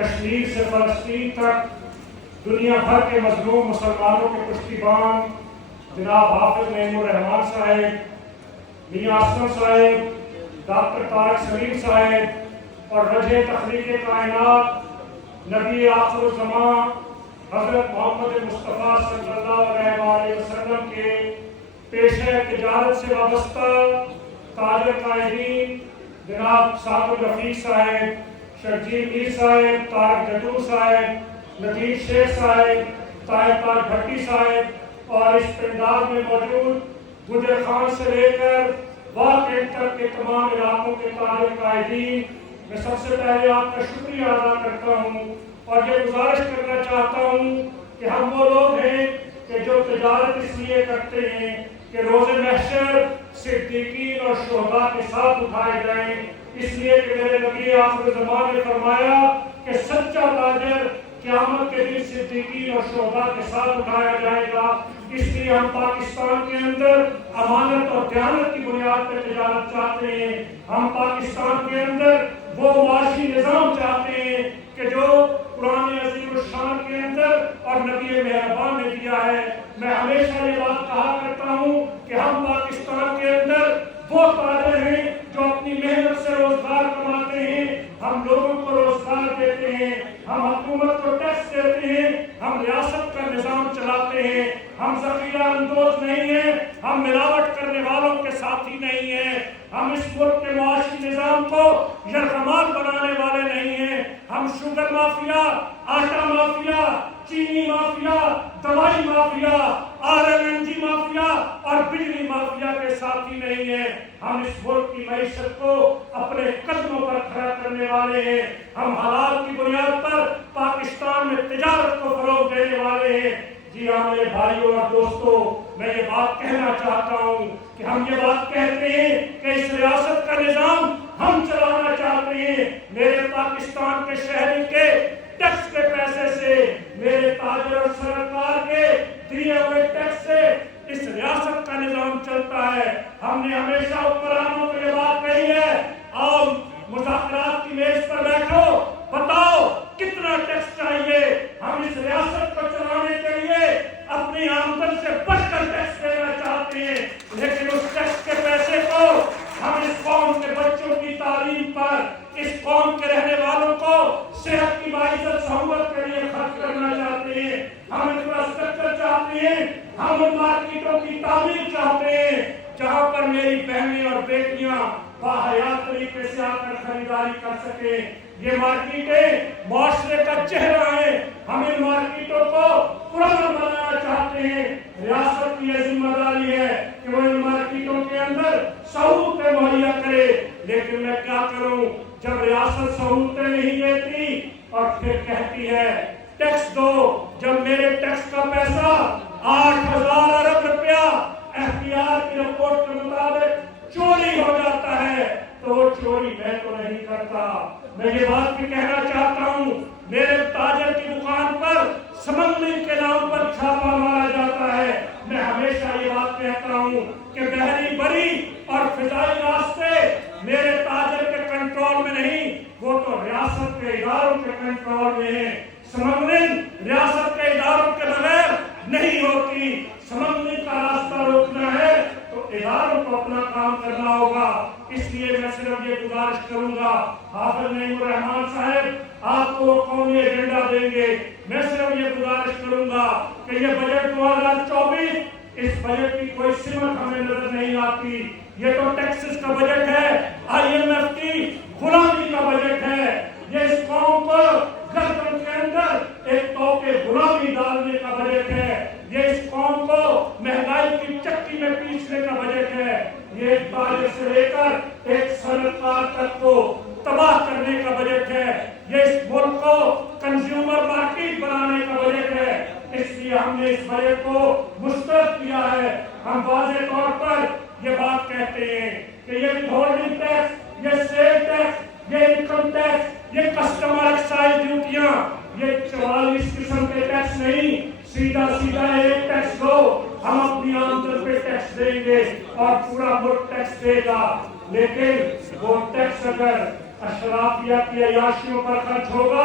کشمیر سے فلسطین تک دنیا بھر کے مظلوم مسلمانوں کے پشتیبان جناب حافظ نعیم الرحمان صاحب، میاں اسلم صاحب، ڈاکٹر طارق سلیم صاحب اور وجہ تخلیق کائنات نبی آخر الزمان حضرت محمد مصطفیٰ صلی اللہ علیہ وسلم کے پیشہ تجارت سے وابستہ تاجر قائدین جناب سعد الرفیق صاحب، شرجیل میر صاحب، طارق جدو صاحب، لطیف شیخ صاحب، طاہر تاج بھٹی صاحب اور اس پنڈال میں موجود گجر خان سے لے کر واقع تک کے تمام علاقوں کے تاجر قائدین، میں سب سے پہلے آپ کا شکریہ ادا کرتا ہوں اور یہ گزارش کرنا چاہتا ہوں کہ ہم وہ لوگ ہیں کہ جو تجارت اس لیے کرتے ہیں کہ روز محشر صدیقین اور شہداء کے ساتھ اٹھائے جائیں، اس لیے کہ میرے نبی آخر زمان نے فرمایا کہ سچا تاجر قیامت کے دن صدیقین اور شہداء کے ساتھ اٹھایا جائے گا۔ اس لیے ہم پاکستان کے اندر امانت اور دیانت کی بنیاد پر تجارت چاہتے ہیں۔ ہم پاکستان کے اندر وہ معاشی نظام چاہتے ہیں کہ جو قرآن عظیم الشان کے اندر اور نبی مہربان نے دیا ہے۔ میں ہمیشہ یہ بات کہا کرتا ہوں کہ ہم پاکستان کے اندر وہ تاجر ہیں جو اپنی محنت سے روزگار کماتے ہیں، ہم لوگوں کو روزگار دیتے ہیں، ہم حکومت کو ٹیکس دیتے ہیں، ہم ریاست کا نظام چلاتے ہیں، ہم ذخیرہ اندوز نہیں ہیں، ہم ملاوٹ کرنے والوں کے ساتھی نہیں ہیں، ہم اس ملک کے معاشی نظام کو یرغمال بنانے والے نہیں ہیں، ہم شوگر مافیا، آٹا مافیا، چینی مافیا، دوائی مافیا، RLNG مافیا اور بجلی مافیا کے ساتھی نہیں ہیں۔ ہم اس ملک کی معیشت کو اپنے قدموں پر کھڑا کرنے والے ہیں، ہم حلال کی بنیاد پر پاکستان میں تجارت کو فروغ دینے والے ہیں۔ جی ہاں میرے بھائیوں اور دوستوں، میں یہ بات کہنا چاہتا ہوں کہ ہم یہ بات کہتے ہیں کہ اس ریاست کا نظام ہم چلانا چاہتے ہیں۔ میرے پاکستان کے شہری کے ٹیکس کے پیسے سے، میرے تاجر اور صنعتکار کے دیے ہوئے ٹیکس سے اس ریاست کا نظام چلتا ہے۔ ہم نے ہمیشہ حکمرانوں کو یہ بات کہی ہے، آؤ مذاکرات کی میز پر بیٹھو، بتاؤ کتنا ٹیکس چاہیے، ہم اس ریاست کو چلانے کے لیے اپنی آمدن سے بڑھ کر ٹیکس دینا چاہتے ہیں، لیکن اس ٹیکس کے پیسے کو ہم اس قوم کے بچوں کی تعلیم پر، اس قوم کے رہنے والوں کو صحت کی باعزت سہولت کے لیے خرچ کرنا چاہتے ہیں، ہم انفراسٹرکچر چاہتے ہیں، ہم ان مارکیٹوں کی تعمیر چاہتے ہیں جہاں پر میری بہنیں اور بیٹیاں باحیا طریقے سے آ کر خریداری کر سکیں۔ یہ مارکیٹیں معاشرے کا چہرہ ہیں، ہم ان مارکیٹوں کو پرامن بنانا چاہتے ہیں۔ ریاست کی یہ ذمہ داری ہے کہ وہ ان مارکیٹوں کے اندر سہولتیں مہیا کرے، لیکن میں کیا کروں جب ریاست سہولتیں نہیں دیتی اور پھر کہتی ہے ٹیکس دو، جب میرے ٹیکس کا پیسہ 8,000 ارب روپیہ FBR کی رپورٹ کے مطابق چوری ہو جاتا ہے تو وہ چوری میں تو نہیں کرتا۔ میں یہ بات بھی کہنا چاہتا ہوں، میرے تاجر کی دکان پر سمگلنگ کے نام پر چھاپا مارا جاتا ہے۔ میں ہمیشہ یہ بات کہتا ہوں کہ بحری بری اور فضائی راستے میرے تاجر کے کنٹرول میں نہیں، وہ تو ریاست کے اداروں کے کنٹرول میں ہیں۔ سمگلنگ ریاست کے اداروں کے بغیر نہیں ہوتی۔ سمگلنگ کا راستہ روکنا ہے تو اداروں کو اپنا کام کرنا ہوگا۔ اس لیے میں صرف یہ گزارش کروں گا، حافظ نعیم الرحمان صاحب آپ کو قومی ایجنڈا دیں گے، میں صرف یہ گزارش کروں گا کہ یہ بجٹ 2024 اس بجٹ کی کوئی سمت ہمیں نظر نہیں آتی۔ یہ تو ٹیکسز کا بجٹ ہے، IMF کی غلامی کا بجٹ ہے، یہ اس قوم کو گردن کے اندر ایک توق غلامی ڈالنے کا بجٹ ہے، یہ اس قوم کو مہنگائی کی چکی میں پیسنے کا بجٹ ہے، یہ ایک تاجر سے لے کر ایک صنعتکار تک کو تباہ کرنے کا بجٹ ہے، یہ اس ملک کو کنزیومر مارکیٹ بنانے کا بجٹ ہے۔ اس لیے ہم نے اس بجٹ کو مسترد کیا ہے۔ ہم واضح طور پر یہ بات کہتے ہیں کہ یہ ودہولڈنگ ٹیکس، یہ سیل ٹیکس، یہ انکم ٹیکس، یہ کسٹمر ایکسائز ڈیوٹیاں، یہ 44 قسم کے ٹیکس نہیں، سیدھا ایک ٹیکس دو، ہم اپنی آمدن پہ ٹیکس دیں گے اور پورا ملک ٹیکس دے گا، لیکن وہ ٹیکس اگر اشرافیہ کی عیاشیوں پر خرچ ہوگا